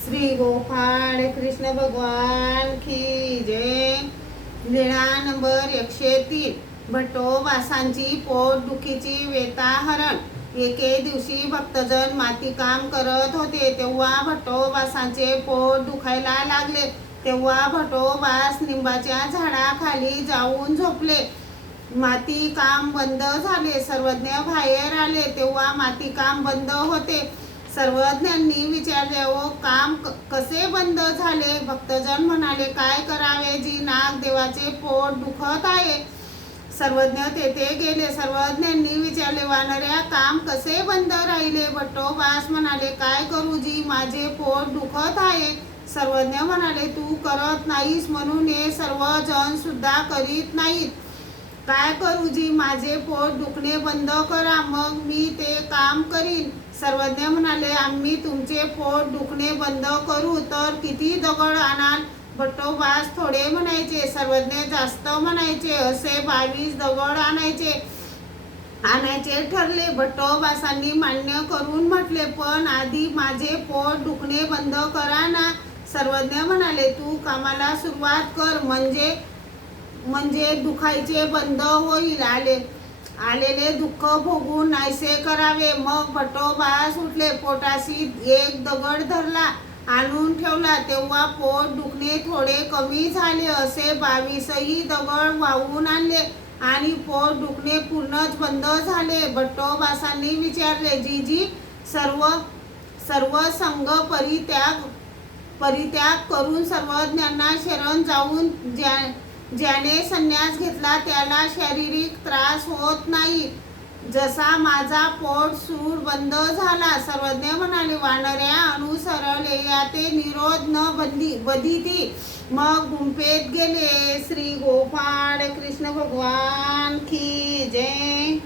श्री गोपाळ कृष्ण भगवान की जय। लीळा नंबर 103। भट्टोबासांची पोटदुखीची वेताहरण। एके दिवशी भक्तजन मातीकाम करत होते, तेव्हा भट्टोबासांचे पोट दुखायला लागले। तेव्हा भट्टोबास निंबाच्या झाडाखाली जाऊन झोपले। माती काम बंद झाले। सर्वज्ञ बाहेर आले तेव्हा मातीकाम बंद होते। सर्वज्ञांनी विचारले, ओ काम कसे बंद झाले? भक्तजन म्हणाले, काय करावे जी नागदेवाचे पोट दुखत आहे। सर्वज्ञ तेथे गेले। सर्वज्ञांनी विचारले, वानऱ्या काम कसे बंद राहिले? भट्टोबास म्हणाले, काय करू जी माझे पोट दुखत आहे। सर्वज्ञ म्हणाले, तू करत नाहीस म्हणून हे सर्वजण सुद्धा करीत नाहीत। काय करू जी माझे पोट दुखणे बंद करा, मग मी ते काम करीन। सर्वज्ञ म्हणाले, आम्ही तुमचे पोट दुखणे बंद करू तर किती दगड आणाल? भट्टोबास थोडे म्हणायचे, सर्वज्ञ जास्त म्हणायचे, असे 22 दगड आणायचे ठरले। भट्टोबासांनी मान्य करून म्हटले, पण आधी माझे पोट दुखणे बंद करा ना। सर्वज्ञ म्हणाले, तू कामाला सुरुवात कर, म्हणजे दुखायचे बंद होईल। आलेले दुःख भोगून नाहीसे करावे। मग भट्टोबास उठले, पोटाशी एक दगड धरला, आणून ठेवला, तेव्हा पोट दुखणे थोडे कमी झाले। असे 22ही दगड वाहून आणले आणि पोट दुखणे पूर्णच बंद झाले। भट्टोबासांनी विचारले, जी सर्व संग परित्याग करून सर्वज्ञांना शरण जाऊन ज्याने संन्यास घेतला त्याला शारीरिक त्रास होत नाही, जसा माझा पोट सूड बंद झाला। सर्वज्ञ म्हणाले, वानऱ्या अनुसरलेया ते निरोध न बधिती। मग गुंफेत गेले। श्री गोपाळ कृष्ण भगवान की जय।